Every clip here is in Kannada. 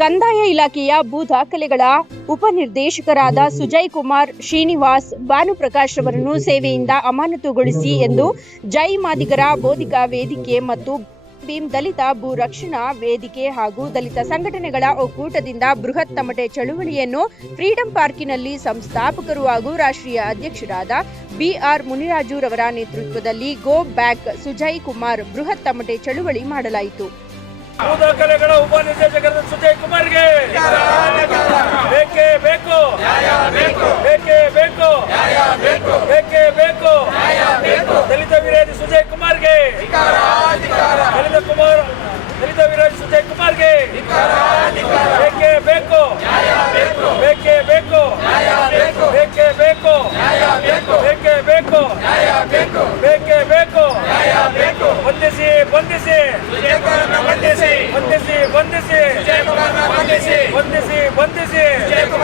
ಕಂದಾಯ ಇಲಾಖೆಯ ಭೂ ದಾಖಲೆಗಳ ಉಪನಿರ್ದೇಶಕರಾದ ಸುಜಯ್ ಕುಮಾರ್, ಶ್ರೀನಿವಾಸ್, ಭಾನುಪ್ರಕಾಶ್ ಅವರನ್ನು ಸೇವೆಯಿಂದ ಅಮಾನತುಗೊಳಿಸಿ ಎಂದು ಜೈ ಮಾದಿಗರ ಬೋಧಿಕಾ ವೇದಿಕೆ ಮತ್ತು ಭೀಮ್ ದಲಿತ ಭೂ ರಕ್ಷಣಾ ವೇದಿಕೆ ಹಾಗೂ ದಲಿತ ಸಂಘಟನೆಗಳ ಒಕ್ಕೂಟದಿಂದ ಬೃಹತ್ ತಮಟೆ ಚಳುವಳಿಯನ್ನು ಫ್ರೀಡಂ ಪಾರ್ಕಿನಲ್ಲಿ ಸಂಸ್ಥಾಪಕರು ಹಾಗೂ ರಾಷ್ಟ್ರೀಯ ಅಧ್ಯಕ್ಷರಾದ ಬಿಆರ್ ಮುನಿರಾಜುರವರ ನೇತೃತ್ವದಲ್ಲಿ ಗೋ ಬ್ಯಾಕ್ ಸುಜಯ್ ಕುಮಾರ್ ಬೃಹತ್ ತಮಟೆ ಚಳುವಳಿ ಮಾಡಲಾಯಿತು. ದಾಖಲೆಗಳ ಉಪನಿರ್ದೇಶಕರಾದ ಸುಜಯ್ ಕುಮಾರ್ಗೆ. ಬೇಕೇ ಬೇಕು. ಬೇಕೇ ಬೇಕು. ಬೇಕೇ ಬೇಕು. ದಲಿತ ವಿರೋಧಿ ಸುಜಯ್ ಕುಮಾರ್ಗೆ. ದಲಿತ ಕುಮಾರ್, ದಲಿತ ವಿರೋಧಿ ಸುಜಯ್ ಕುಮಾರ್ಗೆ. ಬೇಕೇ ಬೇಕು. ಬೇಕೇ ಬೇಕು. ಬೇಕೇ ಬೇಕು. ಬೇಕೇ ಬೇಕು. ಬೇಕೇ ಬೇಕು. ಬಂಧಿಸಿ ಬಂಧಿಸಿ ಬೇಕೇ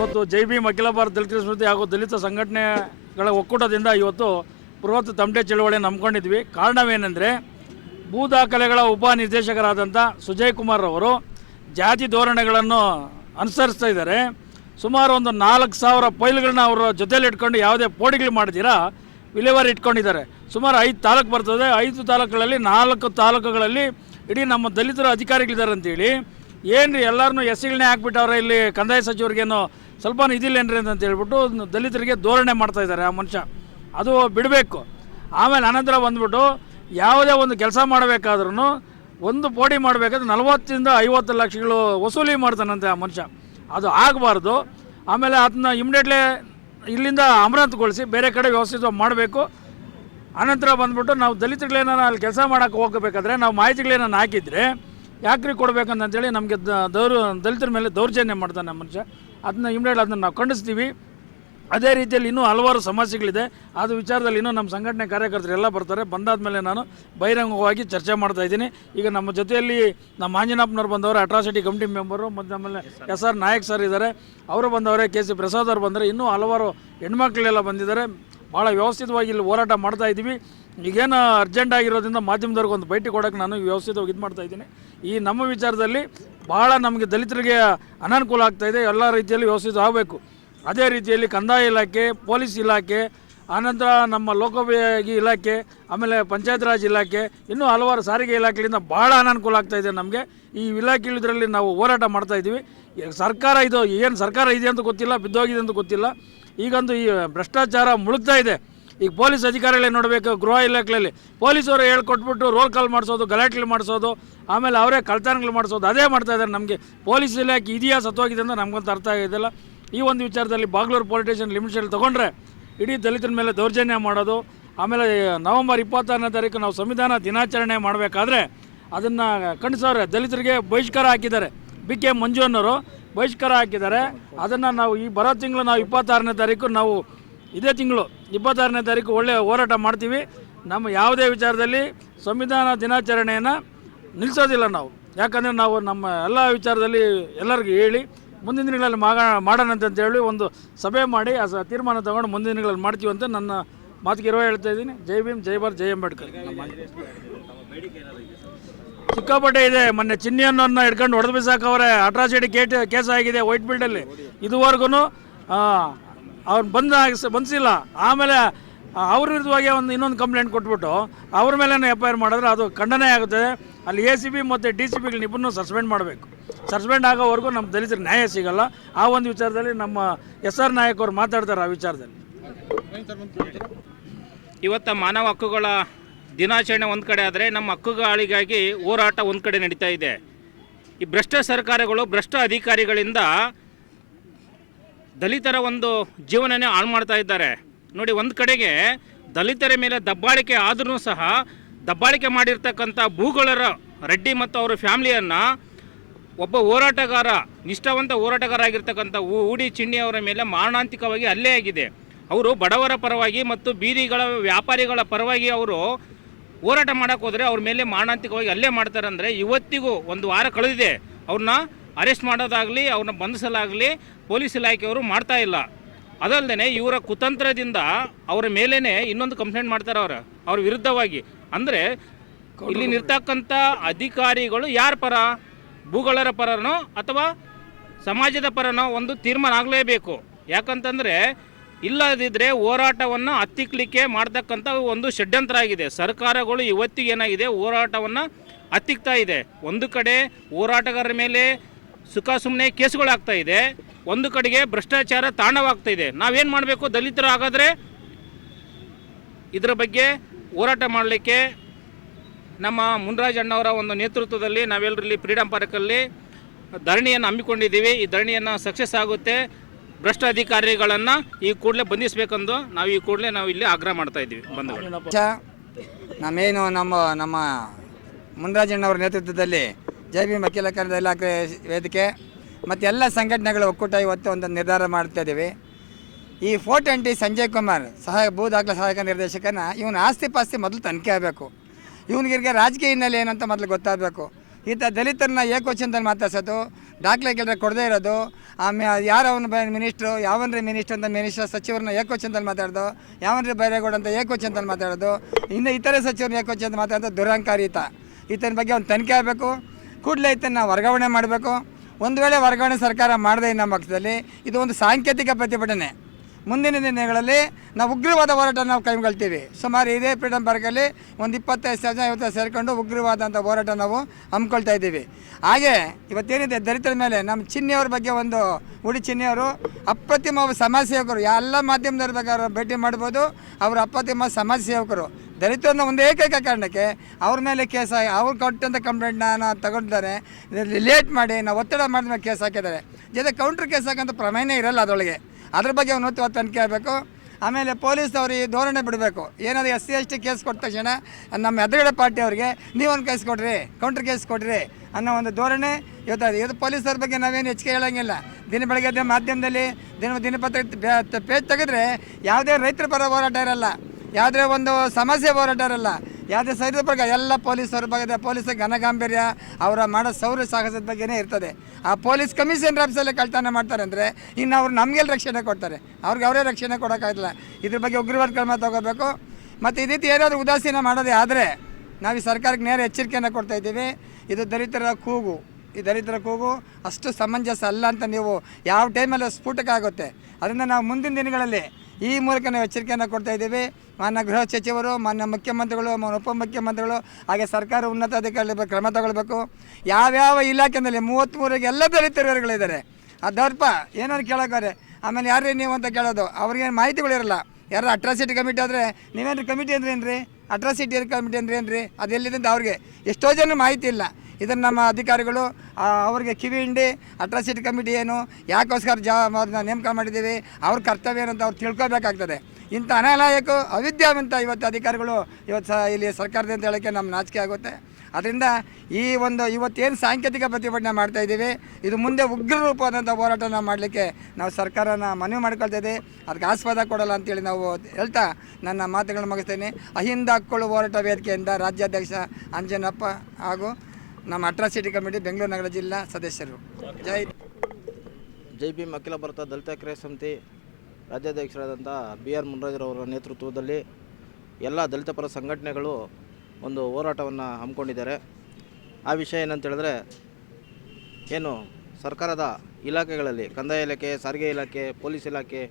ಇವತ್ತು ಜೈ ಭೀಮ್ ಅಖಿಲ ಭಾರತ ದಲಿತ ಸ್ಮೃತಿ ಹಾಗೂ ದಲಿತ ಸಂಘಟನೆಗಳ ಒಕ್ಕೂಟದಿಂದ ಇವತ್ತು ಬೃಹತ್ ತಮಟೆ ಚಳವಳಿ ನಂಬ್ಕೊಂಡಿದ್ವಿ. ಕಾರಣವೇನೆಂದರೆ ಭೂ ದಾಖಲೆಗಳ ಉಪನಿರ್ದೇಶಕರಾದಂಥ ಸುಜಯ್ ಕುಮಾರ್ ಅವರು ಜಾತಿ ಧೋರಣೆಗಳನ್ನು ಅನುಸರಿಸ್ತಾ ಇದ್ದಾರೆ. ಸುಮಾರು ಒಂದು ನಾಲ್ಕು ಸಾವಿರ ಫೈಲ್ಗಳನ್ನ ಅವರ ಜೊತೆಯಲ್ಲಿ ಇಟ್ಕೊಂಡು ಯಾವುದೇ ಪೋಡಿಗಳು ಮಾಡಿದ್ದೀರಾ? ವಿಲೇವಾರಿ ಇಟ್ಕೊಂಡಿದ್ದಾರೆ. ಸುಮಾರು ಐದು ತಾಲೂಕು ಬರ್ತದೆ. ಐದು ತಾಲೂಕುಗಳಲ್ಲಿ ನಾಲ್ಕು ತಾಲೂಕುಗಳಲ್ಲಿ ಇಡೀ ನಮ್ಮ ದಲಿತರ ಅಧಿಕಾರಿಗಳಿದ್ದಾರೆ ಅಂತೇಳಿ. ಏನು ಎಲ್ಲರನ್ನೂ ಎಸ್ಸಿಗಳನ್ನೇ ಹಾಕ್ಬಿಟ್ಟವ್ರೆ ಇಲ್ಲಿ ಕಂದಾಯ ಸಚಿವರಿಗೇನು ಸ್ವಲ್ಪ ಇದಿಲ್ಲೇನ್ರಿ ಅಂತ ಹೇಳ್ಬಿಟ್ಟು ದಲಿತರಿಗೆ ಧೋರಣೆ ಮಾಡ್ತಾ ಇದ್ದಾರೆ ಆ ಮನುಷ್ಯ. ಅದು ಬಿಡಬೇಕು. ಆಮೇಲೆ ಅನಂತರ ಬಂದ್ಬಿಟ್ಟು ಯಾವುದೇ ಒಂದು ಕೆಲಸ ಮಾಡಬೇಕಾದ್ರೂ ಒಂದು ಪೋಡಿ ಮಾಡಬೇಕಾದ್ರೆ ನಲವತ್ತರಿಂದ ಐವತ್ತು ಲಕ್ಷಗಳು ವಸೂಲಿ ಮಾಡ್ತಾನಂತೆ ಆ ಮನುಷ್ಯ. ಅದು ಆಗಬಾರ್ದು. ಆಮೇಲೆ ಅದನ್ನ ಇಮಿಡಿಯೇಟ್ಲಿ ಇಲ್ಲಿಂದ ಅಮರಾವತಿಗೊಳಿಸಿ ಬೇರೆ ಕಡೆ ವ್ಯವಸ್ಥಿತ ಮಾಡಬೇಕು. ಅನಂತರ ಬಂದ್ಬಿಟ್ಟು ನಾವು ದಲಿತಗಳೇನಾರು ಅಲ್ಲಿ ಕೆಲಸ ಮಾಡೋಕೆ ಹೋಗಬೇಕಾದ್ರೆ ನಾವು ಮಾಹಿತಿಗಳೇನ ಹಾಕಿದರೆ ಯಾಕ್ರಿ ಕೊಡ್ಬೇಕಂತಂತೇಳಿ ನಮಗೆ ದೌರ್ ದಲಿತರ ಮೇಲೆ ದೌರ್ಜನ್ಯ ಮಾಡ್ತಾನೆ ಮನುಷ್ಯ. ಅದನ್ನ ಇಮಿಡಿಯೇಟ್ ಅದನ್ನ ನಾವು ಖಂಡಿಸ್ತೀವಿ. ಅದೇ ರೀತಿಯಲ್ಲಿ ಇನ್ನೂ ಹಲವಾರು ಸಮಸ್ಯೆಗಳಿದೆ. ಅದು ವಿಚಾರದಲ್ಲಿ ಇನ್ನೂ ನಮ್ಮ ಸಂಘಟನೆ ಕಾರ್ಯಕರ್ತರು ಎಲ್ಲ ಬರ್ತಾರೆ. ಬಂದಾದ್ಮೇಲೆ ನಾನು ಬಹಿರಂಗವಾಗಿ ಚರ್ಚೆ ಮಾಡ್ತಾ ಇದ್ದೀನಿ. ಈಗ ನಮ್ಮ ಜೊತೆಯಲ್ಲಿ ನಮ್ಮ ಆಂಜನಪ್ಪನವ್ರು ಬಂದವರು ಅಟ್ರಾಸಿಟಿ ಕಮಿಟಿ ಮೆಂಬರು ಮತ್ತು ಆಮೇಲೆ ಎಸ್ ಆರ್ ನಾಯಕ್ ಸರ್ ಇದ್ದಾರೆ. ಅವರು ಬಂದವರೇ, ಕೆ ಸಿ ಪ್ರಸಾದ್ ಅವರು ಬಂದರೆ ಇನ್ನೂ ಹಲವಾರು ಹೆಣ್ಮಕ್ಳೆಲ್ಲ ಬಂದಿದ್ದಾರೆ. ಭಾಳ ವ್ಯವಸ್ಥಿತವಾಗಿ ಇಲ್ಲಿ ಹೋರಾಟ ಮಾಡ್ತಾ ಇದ್ದೀವಿ. ಈಗೇನು ಅರ್ಜೆಂಟ್ ಆಗಿರೋದ್ರಿಂದ ಮಾಧ್ಯಮದವ್ರಿಗೆ ಒಂದು ಭೇಟಿ ಕೊಡೋಕ್ಕೆ ನಾನು ವ್ಯವಸ್ಥಿತವಾಗಿ ಇದು ಮಾಡ್ತಾ ಇದ್ದೀನಿ. ಈ ನಮ್ಮ ವಿಚಾರದಲ್ಲಿ ಭಾಳ ನಮಗೆ ದಲಿತರಿಗೆ ಅನಾನುಕೂಲ ಆಗ್ತಾ ಇದೆ. ಎಲ್ಲ ರೀತಿಯಲ್ಲಿ ವ್ಯವಸ್ಥಿತ ಆಗಬೇಕು. ಅದೇ ರೀತಿಯಲ್ಲಿ ಕಂದಾಯ ಇಲಾಖೆ, ಪೊಲೀಸ್ ಇಲಾಖೆ, ಆನಂತರ ನಮ್ಮ ಲೋಕೋಪಯೋಗಿ ಇಲಾಖೆ, ಆಮೇಲೆ ಪಂಚಾಯತ್ ರಾಜ್ ಇಲಾಖೆ, ಇನ್ನೂ ಹಲವಾರು ಸಾರಿಗೆ ಇಲಾಖೆಯಿಂದ ಭಾಳ ಅನಾನುಕೂಲ ಆಗ್ತಾ ಇದೆ ನಮಗೆ. ಈ ಇಲಾಖೆಗಳಿದ್ರಲ್ಲಿ ನಾವು ಹೋರಾಟ ಮಾಡ್ತಾ ಇದ್ದೀವಿ. ಸರ್ಕಾರ ಇದು ಏನು ಸರ್ಕಾರ ಇದೆ ಅಂತ ಗೊತ್ತಿಲ್ಲ, ಬಿದ್ದೋಗಿದೆ ಅಂತ ಗೊತ್ತಿಲ್ಲ. ಈಗಂತೂ ಈ ಭ್ರಷ್ಟಾಚಾರ ಮುಳುಗ್ತಾ ಇದೆ. ಈಗ ಪೊಲೀಸ್ ಅಧಿಕಾರಿಗಳೇ ನೋಡಬೇಕು, ಗೃಹ ಇಲಾಖೆಯಲ್ಲಿ. ಪೊಲೀಸವರು ಹೇಳ್ಕೊಟ್ಬಿಟ್ಟು ರೋಲ್ ಕಾಲ್ ಮಾಡಿಸೋದು ಗಲಾಟೆ ಮಾಡಿಸೋದು ಆಮೇಲೆ ಅವರೇ ಕಳ್ತನಗಳು ಮಾಡಿಸೋದು. ಅದೇ ಮಾಡ್ತಾ ಇದ್ದಾರೆ ನಮಗೆ. ಪೊಲೀಸ್ ಇಲಾಖೆ ಇದೆಯಾ ಸತ್ತೋಗಿದೆ ಅಂತ ನಮಗಂತ ಅರ್ಥ ಆಗಿದ್ದಿಲ್ಲ ಈ ಒಂದು ವಿಚಾರದಲ್ಲಿ ಬಾಗ್ಲೂರು ಪೊಲೀಸ್ ಸ್ಟೇಷನ್ ಲಿಮಿಟೆಡ್ ತೊಗೊಂಡ್ರೆ ಇಡೀ ದಲಿತರ ಮೇಲೆ ದೌರ್ಜನ್ಯ ಮಾಡೋದು. ಆಮೇಲೆ ನವೆಂಬರ್ ಇಪ್ಪತ್ತಾರನೇ ತಾರೀಕು ನಾವು ಸಂವಿಧಾನ ದಿನಾಚರಣೆ ಮಾಡಬೇಕಾದ್ರೆ ಅದನ್ನು ಖಂಡಿಸೋರೆ ದಲಿತರಿಗೆ ಬಹಿಷ್ಕಾರ ಹಾಕಿದ್ದಾರೆ. ಬಿ ಕೆ ಮಂಜು ಅನ್ನೋರು ಬಹಿಷ್ಕಾರ ಹಾಕಿದ್ದಾರೆ. ಅದನ್ನು ನಾವು ಈ ಬರೋ ತಿಂಗಳು ನಾವು ಇಪ್ಪತ್ತಾರನೇ ತಾರೀಕು ನಾವು ಇದೇ ತಿಂಗಳು ಇಪ್ಪತ್ತಾರನೇ ತಾರೀಕು ಒಳ್ಳೆಯ ಹೋರಾಟ ಮಾಡ್ತೀವಿ. ನಮ್ಮ ಯಾವುದೇ ವಿಚಾರದಲ್ಲಿ ಸಂವಿಧಾನ ದಿನಾಚರಣೆಯನ್ನು ನಿಲ್ಲಿಸೋದಿಲ್ಲ ನಾವು. ಯಾಕಂದರೆ ನಾವು ನಮ್ಮ ಎಲ್ಲ ವಿಚಾರದಲ್ಲಿ ಎಲ್ಲರಿಗೂ ಹೇಳಿ, ಮುಂದಿನ ದಿನಗಳಲ್ಲಿ ಮಾಗ, ಮಾಡೋಣ ಅಂತ ಹೇಳಿ ಒಂದು ಸಭೆ ಮಾಡಿ, ಆ ತೀರ್ಮಾನ ತಗೊಂಡು ಮುಂದಿನ ದಿನಗಳಲ್ಲಿ ಮಾಡ್ತೀವಿ ಅಂತ ನನ್ನ ಮಾತಿಗೆ ಇರುವ ಹೇಳ್ತಾ ಇದ್ದೀನಿ. ಜೈ ಭೀಮ್, ಜೈ ಭಾರತ್, ಜೈ ಅಂಬೇಡ್ಕರ್. ಸಿಕ್ಕಾಪಟ್ಟೆ ಇದೆ? ಮೊನ್ನೆ ಚಿಹ್ನೆಯನ್ನು ಹಿಡ್ಕೊಂಡು ಹೊಡೆದು ಬಿಸಾಕವ್ರೆ. ಅಟ್ರಾಸಿಟಿ ಕೇಟ್, ಕೇಸ್ ಆಗಿದೆ ವೈಟ್ ಬಿಲ್ಡಲ್ಲಿ ಇದುವರೆಗೂ ಅವ್ರು ಬಂದ ಬಂದಿಲ್ಲ. ಆಮೇಲೆ ಅವ್ರ ವಿರುದ್ಧವಾಗಿ ಒಂದು ಇನ್ನೊಂದು ಕಂಪ್ಲೇಂಟ್ ಕೊಟ್ಬಿಟ್ಟು, ಅವ್ರ ಮೇಲೆ ಎಫ್ ಆರ್ ಮಾಡಿದ್ರೆ ಅದು ಖಂಡನೆ ಆಗುತ್ತೆ. ಅಲ್ಲಿ ಎ ಸಿ ಬಿ ಮತ್ತು ಡಿ ಸಿ ಬಿಗಳನ್ನ ಇಬ್ಬರನ್ನೂ ಸಸ್ಪೆಂಡ್ ಮಾಡಬೇಕು. ಸಸ್ಪೆಂಡ್ ಆಗೋವರೆಗೂ ನಮ್ಮ ದಲಿತರಿಗೆ ನ್ಯಾಯ ಸಿಗಲ್ಲ. ಆ ಒಂದು ವಿಚಾರದಲ್ಲಿ ನಮ್ಮ ಎಸ್ ಆರ್ ನಾಯಕ್ ಅವರು ಮಾತಾಡ್ತಾರೆ ಆ ವಿಚಾರದಲ್ಲಿ. ಇವತ್ತು ಮಾನವ ಹಕ್ಕುಗಳ ದಿನಾಚರಣೆ ಒಂದು ಕಡೆ ಆದರೆ ನಮ್ಮ ಹಕ್ಕುಗಳಿಗಾಗಿ ಹೋರಾಟ ಒಂದು ಕಡೆ ನಡೀತಾ ಇದೆ. ಈ ಭ್ರಷ್ಟ ಸರ್ಕಾರಗಳು, ಭ್ರಷ್ಟ ಅಧಿಕಾರಿಗಳಿಂದ ದಲಿತರ ಒಂದು ಜೀವನನೇ ಹಾಳು ಮಾಡ್ತಾ ಇದ್ದಾರೆ. ನೋಡಿ, ಒಂದು ಕಡೆಗೆ ದಲಿತರ ಮೇಲೆ ದಬ್ಬಾಳಿಕೆ ಆದರೂ ಸಹ ದಬ್ಬಾಳಿಕೆ ಮಾಡಿರ್ತಕ್ಕಂಥ ಭೂಗೋಳರ ರೆಡ್ಡಿ ಮತ್ತು ಅವರ ಫ್ಯಾಮಿಲಿಯನ್ನು ಒಬ್ಬ ಹೋರಾಟಗಾರ, ನಿಷ್ಠಾವಂತ ಹೋರಾಟಗಾರ ಆಗಿರ್ತಕ್ಕಂಥ ಊಡಿ ಚಿಣ್ಣಿ ಅವರ ಮೇಲೆ ಮಾರಣಾಂತಿಕವಾಗಿ ಅಲ್ಲೇ ಆಗಿದೆ. ಅವರು ಬಡವರ ಪರವಾಗಿ ಮತ್ತು ಬೀದಿಗಳ ವ್ಯಾಪಾರಿಗಳ ಪರವಾಗಿ ಅವರು ಹೋರಾಟ ಮಾಡೋಕೆ ಹೋದರೆ ಅವ್ರ ಮೇಲೆ ಮಾರಣಾಂತಿಕವಾಗಿ ಅಲ್ಲೇ ಮಾಡ್ತಾರೆ ಅಂದರೆ ಇವತ್ತಿಗೂ ಒಂದು ವಾರ ಕಳೆದಿದೆ. ಅವ್ರನ್ನ ಅರೆಸ್ಟ್ ಮಾಡೋದಾಗಲಿ, ಅವ್ರನ್ನ ಬಂಧಿಸಲಾಗಲಿ ಪೊಲೀಸ್ ಇಲಾಖೆಯವರು ಮಾಡ್ತಾ ಇಲ್ಲ. ಅದಲ್ಲದೆ ಇವರ ಕುತಂತ್ರದಿಂದ ಅವರ ಮೇಲೇ ಇನ್ನೊಂದು ಕಂಪ್ಲೇಂಟ್ ಮಾಡ್ತಾರೆ ಅವರು. ಅವ್ರ ವಿರುದ್ಧವಾಗಿ ಅಂದರೆ ಇಲ್ಲಿ ನಿರ್ತಕ್ಕಂಥ ಅಧಿಕಾರಿಗಳು ಯಾರ ಪರ? ಭೂಗಳರ ಪರನೋ ಅಥವಾ ಸಮಾಜದ ಪರನೋ ಒಂದು ತೀರ್ಮಾನ ಆಗಲೇಬೇಕು. ಯಾಕಂತಂದರೆ ಇಲ್ಲದಿದ್ದರೆ ಹೋರಾಟವನ್ನು ಹತ್ತಿಕ್ಲಿಕ್ಕೆ ಮಾಡ್ತಕ್ಕಂಥ ಒಂದು ಷಡ್ಯಂತ್ರ ಆಗಿದೆ. ಸರ್ಕಾರಗಳು ಇವತ್ತಿಗೆ ಏನಾಗಿದೆ? ಹೋರಾಟವನ್ನು ಹತ್ತಿಕ್ತಾ ಇದೆ. ಒಂದು ಕಡೆ ಹೋರಾಟಗಾರರ ಮೇಲೆ ಸುಖ ಸುಮ್ಮನೆ ಕೇಸುಗಳಾಗ್ತಾ ಇದೆ. ಒಂದು ಕಡೆಗೆ ಭ್ರಷ್ಟಾಚಾರ ತಾಂಡವಾಗ್ತಾ ಇದೆ. ನಾವೇನು ಮಾಡಬೇಕು? ದಲಿತರು ಹಾಗಾದರೆ ಇದರ ಬಗ್ಗೆ ಹೋರಾಟ ಮಾಡಲಿಕ್ಕೆ ನಮ್ಮ ಮುನ್ರಾಜ್ ಅಣ್ಣವರ ಒಂದು ನೇತೃತ್ವದಲ್ಲಿ ನಾವೆಲ್ಲರಲ್ಲಿ ಫ್ರೀಡಮ್ ಪಾರ್ಕಲ್ಲಿ ಧರಣಿಯನ್ನು ಹಮ್ಮಿಕೊಂಡಿದ್ದೀವಿ. ಈ ಧರಣಿಯನ್ನು ಸಕ್ಸಸ್ ಆಗುತ್ತೆ. ಭ್ರಷ್ಟ ಅಧಿಕಾರಿಗಳನ್ನು ಈ ಕೂಡಲೇ ಬಂಧಿಸಬೇಕೆಂದು ನಾವು ಈ ಕೂಡಲೇ ನಾವು ಇಲ್ಲಿ ಆಗ್ರಹ ಮಾಡ್ತಾ ಇದ್ದೀವಿ ಪಕ್ಷ ನಮ್ಮೇನು ನಮ್ಮ ನಮ್ಮ ಮುನ್ರಾಜಣ್ಣವರ ನೇತೃತ್ವದಲ್ಲಿ ಜೈ ಭೀಮ್ ಕನ್ನಡ ಇಲಾಖೆ ವೇದಿಕೆ ಮತ್ತು ಎಲ್ಲ ಸಂಘಟನೆಗಳು ಒಕ್ಕೂಟ ಇವತ್ತು ಒಂದು ನಿರ್ಧಾರ ಮಾಡ್ತಾ ಇದ್ದೀವಿ. ಈ ಫೋರ್ ಟ್ವೆಂಟಿ ಸಂಜಯ್ ಕುಮಾರ್ ಸಹಾಯಕ ಭೂ ದಾಖಲೆ ಸಹಾಯಕ ನಿರ್ದೇಶಕನ, ಇವನ ಆಸ್ತಿ ಪಾಸ್ತಿ ಮೊದಲು ತನಿಖೆ ಆಗಬೇಕು. ಇವನಿಗೆ ರಾಜಕೀಯ ಹಿನ್ನೆಲೆ ಏನಂತ ಮೊದಲು ಗೊತ್ತಾಗಬೇಕು. ಈತ ದಲಿತರನ್ನ ಏಕೋಚಿಂತನ ಮಾತಾಡ್ಸೋದು, ದಾಖಲೆ ಕೆಲಸ ಕೊಡದೇ ಇರೋದು ಆಮೇಲೆ ಯಾರವನ ಬ, ಮಿನಿಸ್ಟ್ರು, ಯಾವನ್ರಿ ಮಿನಿಸ್ಟರ್ ಅಂತ ಮಿನಿಸ್ಟರ್ ಸಚಿವರನ್ನ ಏಕೋಚಿಂತನ ಮಾತಾಡೋದು, ಯಾವನ್ರಿ ಬೈರೇಗೌಡ ಅಂತ ಏಕೋಚಿಂತನ ಮಾತಾಡೋದು, ಇನ್ನು ಇತರೆ ಸಚಿವರನ್ನ ಏಕೋಚಂದ ಮಾತಾಡೋದು ದುರಂಕಾರಿ ಈತ. ಈತನ ಬಗ್ಗೆ ಅವ್ನು ತನಿಖೆ ಆಗಬೇಕು. ಕೂಡಲೇ ಈತನ ವರ್ಗಾವಣೆ ಮಾಡಬೇಕು. ಒಂದು ವೇಳೆ ವರ್ಗಾವಣೆ ಸರ್ಕಾರ ಮಾಡದೆ ನಮ್ಮ ಪಕ್ಷದಲ್ಲಿ, ಇದು ಒಂದು ಸಾಂಕೇತಿಕ ಪ್ರತಿಭಟನೆ. ಮುಂದಿನ ದಿನಗಳಲ್ಲಿ ನಾವು ಉಗ್ರವಾದ ಹೋರಾಟ ನಾವು ಕೈಗೊಳ್ತೀವಿ. ಸುಮಾರು ಇದೇ ಫ್ರೀಡಮ್ ಪಾರ್ಕಲ್ಲಿ ಒಂದು ಇಪ್ಪತ್ತೈದು ಸಜ ಇವತ್ತು ಸೇರಿಕೊಂಡು ಉಗ್ರವಾದಂಥ ಹೋರಾಟ ನಾವು ಹಮ್ಮಿಕೊಳ್ತಾ ಇದ್ದೀವಿ. ಹಾಗೆ ಇವತ್ತೇನಿದೆ, ದಲಿತರ ಮೇಲೆ ನಮ್ಮ ಚಿನ್ನಿಯವ್ರ ಬಗ್ಗೆ ಒಂದು ಉಡಿ ಚಿನ್ನಿಯವರು, ಅಪ್ರತಿಮ ಸಮಾಜ ಸೇವಕರು, ಎಲ್ಲ ಮಾಧ್ಯಮದವ್ರ ಬಗ್ಗೆ ಅವ್ರು ಭೇಟಿ ಮಾಡ್ಬೋದು, ಅವರು ಅಪ್ರತಿಮ ಸಮಾಜ ಸೇವಕರು. ದಲಿತರನ್ನ ಒಂದು ಏಕೈಕ ಕಾರಣಕ್ಕೆ ಅವ್ರ ಮೇಲೆ ಕೇಸ್ ಅವ್ರು ಕೊಟ್ಟಂಥ ಕಂಪ್ಲೇಂಟ್ನ ತಗೊಂಡಿದ್ದಾರೆ ಲೇಟ್ ಮಾಡಿ ನಾವು ಒತ್ತಡ ಮಾಡಿದ ಮೇಲೆ ಕೇಸ್ ಹಾಕಿದ್ದಾರೆ. ಜೊತೆ ಕೌಂಟ್ರ್ ಕೇಸ್ ಹಾಕೋಂಥ ಪ್ರಮೇಯನೇ ಇರಲ್ಲ ಅದರೊಳಗೆ. ಅದ್ರ ಬಗ್ಗೆ ಉನ್ನತವಾದ ತನಿಖೆ ಕೇಳಬೇಕು. ಆಮೇಲೆ ಪೊಲೀಸ್ ಅವರು ಈ ಧೋರಣೆ ಬಿಡಬೇಕು. ಏನಾದರೂ S C, S T case ಕೊಟ್ಟ ತಕ್ಷಣ ನಮ್ಮ ಎದುರುಗಡೆ ಪಾರ್ಟಿ ಅವ್ರಿಗೆ ನೀವೊಂದು ಕೇಸ್ ಕೊಡ್ರಿ ಕೌಂಟ್ರ್ ಕೇಸ್ ಕೊಡ್ರಿ ಅನ್ನೋ ಒಂದು ಧೋರಣೆ ಇವತ್ತು ಇದು. ಪೊಲೀಸರ ಬಗ್ಗೆ ನಾವೇನು ಹೆಚ್ಚಿಗೆ ಹೇಳೋಂಗಿಲ್ಲ. ದಿನ ಬೆಳಗ್ಗೆ ಮಾಧ್ಯಮದಲ್ಲಿ ದಿನ, ದಿನಪತ್ರಿಕೆ ಪೇಜ್ ತೆಗೆದ್ರೆ ಯಾವುದೇ ರೈತರ ಪರ ಹೋರಾಟ ಇರಲ್ಲ. ಯಾವುದೇ ಒಂದು ಸಮಸ್ಯೆ ಹೋರಾಟ ಇರಲ್ಲ. ಯಾವುದೇ ಸರಿದ ಬಗ್ಗೆ ಎಲ್ಲ ಪೊಲೀಸರ ಬಗ್ಗೆ ಪೊಲೀಸರ ಘನಗಾಂಭೀರ್ಯ ಅವರ ಮಾಡೋ ಸೌರ್ಯ ಸಾಹಸದ ಬಗ್ಗೆನೇ ಇರ್ತದೆ. ಆ ಪೊಲೀಸ್ ಕಮಿಷನರ್ ಆಫೀಸಲ್ಲಿ ಕಳ್ತನ ಮಾಡ್ತಾರೆ ಅಂದರೆ ಇನ್ನು ಅವ್ರು ನಮಗೆಲ್ಲ ರಕ್ಷಣೆ ಕೊಡ್ತಾರೆ. ಅವ್ರಿಗೆ ಅವರೇ ರಕ್ಷಣೆ ಕೊಡೋಕ್ಕಾಗಲ್ಲ ಇದ್ರ ಬಗ್ಗೆ ಉಗ್ರವಾದ ಕ್ರಮ ತಗೋಬೇಕು. ಮತ್ತು ಈ ರೀತಿ ಏನಾದರೂ ಉದಾಸೀನ ಮಾಡೋದೇ ಆದರೆ ನಾವು ಈ ಸರ್ಕಾರಕ್ಕೆ ನೇರ ಎಚ್ಚರಿಕೆಯನ್ನು ಕೊಡ್ತಾ ಇದ್ದೀವಿ. ಇದು ದಲಿತರ ಕೂಗು. ಈ ದಲಿತರ ಕೂಗು ಅಷ್ಟು ಸಮಂಜಸ ಅಲ್ಲ ಅಂತ ನೀವು ಯಾವ ಟೈಮಲ್ಲಿ ಸ್ಫೋಟಕ ಆಗುತ್ತೆ. ಅದರಿಂದ ನಾವು ಮುಂದಿನ ದಿನಗಳಲ್ಲಿ ಈ ಮೂಲಕ ನಾವು ಎಚ್ಚರಿಕೆಯನ್ನು ಕೊಡ್ತಾ ಇದ್ದೀವಿ. ಮಾನ್ಯ ಗೃಹ ಸಚಿವರು, ಮಾನ್ಯ ಮುಖ್ಯಮಂತ್ರಿಗಳು, ಮಾನ್ಯ ಉಪಮುಖ್ಯಮಂತ್ರಿಗಳು, ಹಾಗೆ ಸರ್ಕಾರ ಉನ್ನತ ಬಗ್ಗೆ ಕ್ರಮ ತಗೊಳ್ಬೇಕು. ಯಾವ್ಯಾವ ಇಲಾಖೆಯಲ್ಲಿ ಮೂವತ್ತ್ಮೂರಿಗೆ ಎಲ್ಲ ದಲಿತರುಗಳಿದ್ದಾರೆ ಆ ದರ್ಪ ಏನಾದ್ರು ಕೇಳೋಕ್ಕಾರೆ ಆಮೇಲೆ ಯಾರೇ ನೀವು ಅಂತ ಕೇಳೋದು. ಅವ್ರಿಗೇನು ಮಾಹಿತಿಗಳಿರಲ್ಲ ಯಾರು ಅಟ್ರಾಸಿಟಿ ಕಮಿಟಿ ಆದರೆ ನೀವೇನು ಕಮಿಟಿ ಅಂದ್ರೆ ರೀ ಅಟ್ರಾಸಿಟಿ ಕಮಿಟಿ ಅಂದ್ರೆ ರೀ ಅದು ಎಲ್ಲಿದೆ ಅವ್ರಿಗೆ ಎಷ್ಟೋ ಜನ ಮಾಹಿತಿ ಇಲ್ಲ. ಇದನ್ನು ನಮ್ಮ ಅಧಿಕಾರಿಗಳು ಅವರಿಗೆ ಕಿವಿ ಹಿಂಡಿ, ಅಟ್ರಾಸಿಟಿ ಕಮಿಟಿ ಏನು, ಯಾಕೋಸ್ಕರ ಜಾ ನೇಮಕ ಮಾಡಿದ್ದೀವಿ, ಅವ್ರ ಕರ್ತವ್ಯ ಏನಂತ ಅವ್ರು ತಿಳ್ಕೊಬೇಕಾಗ್ತದೆ. ಇಂಥ ಅನಾಲಯಕ್ಕೂ ಅವಿದ್ಯಾವಂತ ಇವತ್ತು ಅಧಿಕಾರಿಗಳು ಇವತ್ತು ಸಹ ಇಲ್ಲಿ ಸರ್ಕಾರದ ಅಂತ ಹೇಳೋಕ್ಕೆ ನಮ್ಮ ನಾಚಿಕೆ ಆಗುತ್ತೆ. ಅದರಿಂದ ಈ ಒಂದು ಇವತ್ತೇನು ಸಾಂಕೇತಿಕ ಪ್ರತಿಭಟನೆ ಮಾಡ್ತಾ ಇದ್ದೀವಿ, ಇದು ಮುಂದೆ ಉಗ್ರ ರೂಪವಾದಂಥ ಹೋರಾಟನ ಮಾಡಲಿಕ್ಕೆ ನಾವು ಸರ್ಕಾರನ ಮನವಿ ಮಾಡ್ಕೊಳ್ತಾ ಇದ್ದೀವಿ. ಅದಕ್ಕೆ ಆಸ್ಪದ ಕೊಡಲ್ಲ ಅಂತೇಳಿ ನಾವು ಹೇಳ್ತಾ ನನ್ನ ಮಾತುಗಳನ್ನು ಮುಗಿಸ್ತೇನೆ. ಅಹಿಂದ ಹಕ್ಕುಗಳು ಹೋರಾಟ ವೇದಿಕೆಯಿಂದ ರಾಜ್ಯಾಧ್ಯಕ್ಷ ಅಂಜನಪ್ಪ ಹಾಗೂ ನಮ್ಮ ಅಟ್ರಾಸಿಟಿ ಕಮಿಟಿ ಬೆಂಗಳೂರು ನಗರ ಜಿಲ್ಲಾ ಸದಸ್ಯರು. ಜೈ ಜೈ ಭೀಮ್, ಅಖಿಲ ಭಾರತ ದಲಿತ ಕ್ರಿಯಾ ಸಮಿತಿ ರಾಜ್ಯಾಧ್ಯಕ್ಷರಾದಂಥ ಬಿ ಆರ್ ಮುನ್ರಾಜರವರ ನೇತೃತ್ವದಲ್ಲಿ ಎಲ್ಲ ದಲಿತ ಪರ ಸಂಘಟನೆಗಳು ಒಂದು ಹೋರಾಟವನ್ನು ಹಮ್ಮಿಕೊಂಡಿದ್ದಾರೆ. ಆ ವಿಷಯ ಏನಂತ ಹೇಳಿದ್ರೆ, ಏನು ಸರ್ಕಾರದ ಇಲಾಖೆಗಳಲ್ಲಿ, ಕಂದಾಯ ಇಲಾಖೆ, ಸಾರಿಗೆ ಇಲಾಖೆ, ಪೊಲೀಸ್ ಇಲಾಖೆ,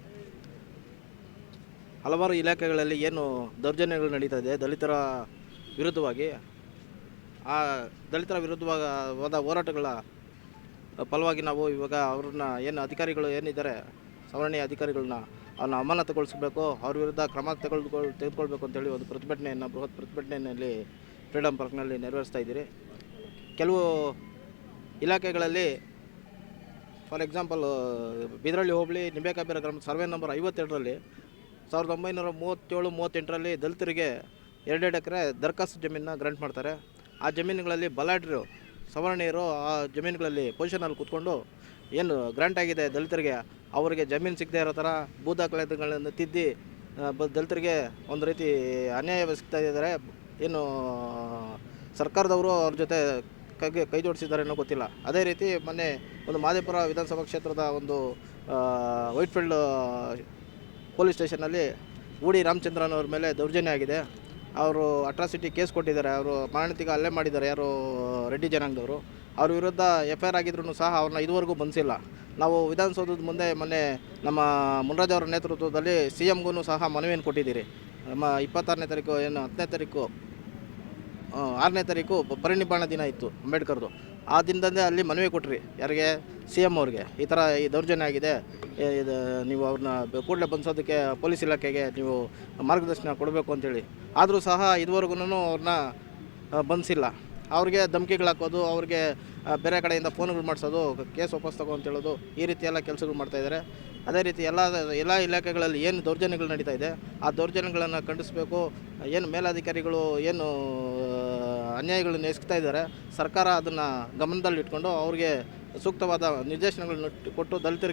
ಹಲವಾರು ಇಲಾಖೆಗಳಲ್ಲಿ ಏನು ದೌರ್ಜನ್ಯಗಳು ನಡೀತಾ ಇದೆ ದಲಿತರ ವಿರುದ್ಧವಾಗಿ. ಆ ದಲಿತರ ವಿರುದ್ಧವಾದ ಹೋರಾಟಗಳ ಫಲವಾಗಿ ನಾವು ಇವಾಗ ಅವ್ರನ್ನ ಏನು ಅಧಿಕಾರಿಗಳು ಏನಿದ್ದಾರೆ, ಸವರ್ಣೀಯ ಅಧಿಕಾರಿಗಳನ್ನ ಅವ್ರನ್ನ ಅಮಾನತುಗೊಳಿಸಬೇಕು, ಅವ್ರ ವಿರುದ್ಧ ಕ್ರಮ ತೆಗೆದುಕೊಳ್, ತೆಗೆದುಕೊಳ್ಬೇಕು ಅಂತೇಳಿ ಒಂದು ಪ್ರತಿಭಟನೆಯನ್ನು, ಬೃಹತ್ ಪ್ರತಿಭಟನೆಯಲ್ಲಿ ಫ್ರೀಡಮ್ ಪಾರ್ಕ್ನಲ್ಲಿ ನೆರವೇರಿಸ್ತಾ ಇದ್ದೀರಿ. ಕೆಲವು ಇಲಾಖೆಗಳಲ್ಲಿ, ಫಾರ್ ಎಕ್ಸಾಂಪಲ್ ಬಿದರಳ್ಳಿ ಹೋಬಳಿ ನಿಂಬೇಕಾಬೇರ ಗ್ರಾಮ ಸರ್ವೆ ನಂಬರ್ ಐವತ್ತೆರಡರಲ್ಲಿ, ಸಾವಿರದ ಒಂಬೈನೂರ ಮೂವತ್ತೇಳು ಮೂವತ್ತೆಂಟರಲ್ಲಿ ದಲಿತರಿಗೆ ಎರಡೆರಡು ಎಕರೆ ದರ್ಖಾಸ್ತು ಜಮೀನನ್ನ ಗ್ರಾಂಟ್ ಮಾಡ್ತಾರೆ. ಆ ಜಮೀನುಗಳಲ್ಲಿ ಬಲಾಢ್ಯರು, ಸವರ್ಣೀಯರು ಆ ಜಮೀನುಗಳಲ್ಲಿ ಪೊಸಿಷನಲ್ಲಿ ಕೂತ್ಕೊಂಡು ಏನು ಗ್ರಾಂಟ್ ಆಗಿದೆ ದಲಿತರಿಗೆ, ಅವರಿಗೆ ಜಮೀನು ಸಿಗದೇ ಇರೋ ಥರ ಭೂ ದಾಖಲೆಗಳನ್ನು ತಿದ್ದಿ ಬ, ದಲಿತರಿಗೆ ಒಂದು ರೀತಿ ಅನ್ಯಾಯ ಸಿಗ್ತಾ ಇದ್ದಾರೆ. ಏನು, ಸರ್ಕಾರದವರು ಅವ್ರ ಜೊತೆ ಕೈಗೆ ಕೈ ಜೋಡಿಸಿದ್ದಾರೆ ಅನ್ನೋ ಗೊತ್ತಿಲ್ಲ. ಅದೇ ರೀತಿ ಮೊನ್ನೆ ಒಂದು ಮಾದೇಪುರ ವಿಧಾನಸಭಾ ಕ್ಷೇತ್ರದ ಒಂದು ವೈಟ್ಫೀಲ್ಡ್ ಪೊಲೀಸ್ ಸ್ಟೇಷನಲ್ಲಿ ಊಡಿ ರಾಮಚಂದ್ರನ್ ಅವ್ರ ಮೇಲೆ ದೌರ್ಜನ್ಯ ಆಗಿದೆ. ಅವರು ಅಟ್ರಾಸಿಟಿ ಕೇಸ್ ಕೊಟ್ಟಿದ್ದಾರೆ, ಅವರು ಮರಣತಿಗೆ ಹಲ್ಲೆ ಮಾಡಿದ್ದಾರೆ ಯಾರು, ರೆಡ್ಡಿ ಜನಾಂಗದವರು. ಅವ್ರ ವಿರುದ್ಧ ಎಫ್ ಐ ಆರ್ ಆಗಿದ್ರು ಸಹ ಅವ್ರನ್ನ ಇದುವರೆಗೂ ಬಂದಿಲ್ಲ. ನಾವು ವಿಧಾನಸೌಧದ ಮುಂದೆ ಮೊನ್ನೆ ನಮ್ಮ ಮುನ್ರಾಜ್ ಅವರ ನೇತೃತ್ವದಲ್ಲಿ ಸಿ ಎಮ್ಗೂ ಸಹ ಮನವಿಯನ್ನು ಕೊಟ್ಟಿದ್ದೀರಿ. ನಮ್ಮ ಇಪ್ಪತ್ತಾರನೇ ತಾರೀಕು ಏನು ಹತ್ತನೇ ತಾರೀಕು ಆರನೇ ತಾರೀಕು ಪರಿನಿಬ್ಬಾಣ ದಿನ ಇತ್ತು ಅಂಬೇಡ್ಕರ್ದು. ಆ ದಿನದಂದೇ ಅಲ್ಲಿ ಮನವಿ ಕೊಟ್ರಿ ಯಾರಿಗೆ? ಸಿ ಎಂ ಅವ್ರಿಗೆ. ಈ ಥರ ಈ ದೌರ್ಜನ್ಯ ಆಗಿದೆ. ಇದು ನೀವು ಅವ್ರನ್ನ ಕೂಡಲೇ ಬಂಧಿಸೋದಕ್ಕೆ ಪೊಲೀಸ್ ಇಲಾಖೆಗೆ ನೀವು ಮಾರ್ಗದರ್ಶನ ಕೊಡಬೇಕು ಅಂತೇಳಿ ಆದರೂ ಸಹ ಇದುವರೆಗೂ ಅವ್ರನ್ನ ಬಂಧಿಸಿಲ್ಲ ಅವ್ರಿಗೆ ಧಮಕಿಗಳು ಹಾಕೋದು, ಅವ್ರಿಗೆ ಬೇರೆ ಕಡೆಯಿಂದ ಫೋನ್ಗಳು ಮಾಡಿಸೋದು, ಕೇಸ್ ವಾಪಸ್ ತಗೋ ಅಂತ ಹೇಳೋದು, ಈ ರೀತಿ ಎಲ್ಲ ಕೆಲಸಗಳು ಮಾಡ್ತಾಯಿದ್ದಾರೆ ಅದೇ ರೀತಿ ಎಲ್ಲ ಎಲ್ಲ ಇಲಾಖೆಗಳಲ್ಲಿ ಏನು ದೌರ್ಜನ್ಯಗಳು ನಡೀತಾ ಇದೆ, ಆ ದೌರ್ಜನ್ಯಗಳನ್ನು ಖಂಡಿಸಬೇಕು. ಏನು ಮೇಲಾಧಿಕಾರಿಗಳು ಏನು ಅನ್ಯಾಯಗಳನ್ನು ಎಸಗ್ತಾ ಇದ್ದಾರೆ, ಸರ್ಕಾರ ಅದನ್ನು ಗಮನದಲ್ಲಿಟ್ಕೊಂಡು ಅವ್ರಿಗೆ ಸೂಕ್ತವಾದ ನಿರ್ದೇಶನಗಳನ್ನು ಕೊಟ್ಟು ದಲಿತರಿಗೆ